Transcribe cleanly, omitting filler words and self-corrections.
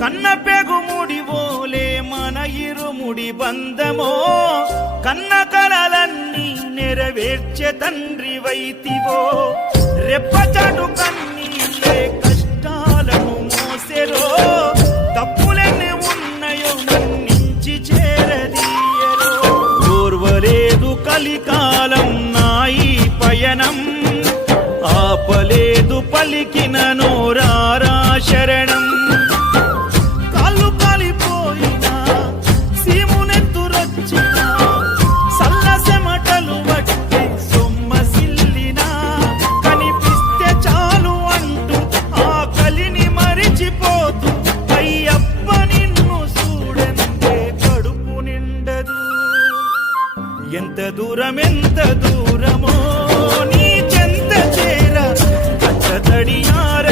కన్న పెగుముడి ఓలే మన ఇరుముడి బంధమో కన్న కలలన్నీ నెరవేర్చే తండ్రి వైతివో రెప్పచాటు కన్నీళ్ళే కష్టాలను మోసెరో తప్పులెన్ని ఉన్నాయో మన్నించి చేరదీయరో ఓర్వలేదు కలికాలం నాయి పయనం ఆపలేదు పలికిన నోరారా శరణం కాళ్ళు కాలిపోయినా సీమునెత్తురొచ్చినా సల్లసెమటలు వట్టి సొమ్మసిల్లినా కనిపిస్తే చాలు అంటూ ఆకలిని మరిచిపోతూ అయ్యప్ప నిన్ను చూడంతే కడుపు నిండదు ఎంత దూరమో నీ చెంత చేర కచ్చతడియార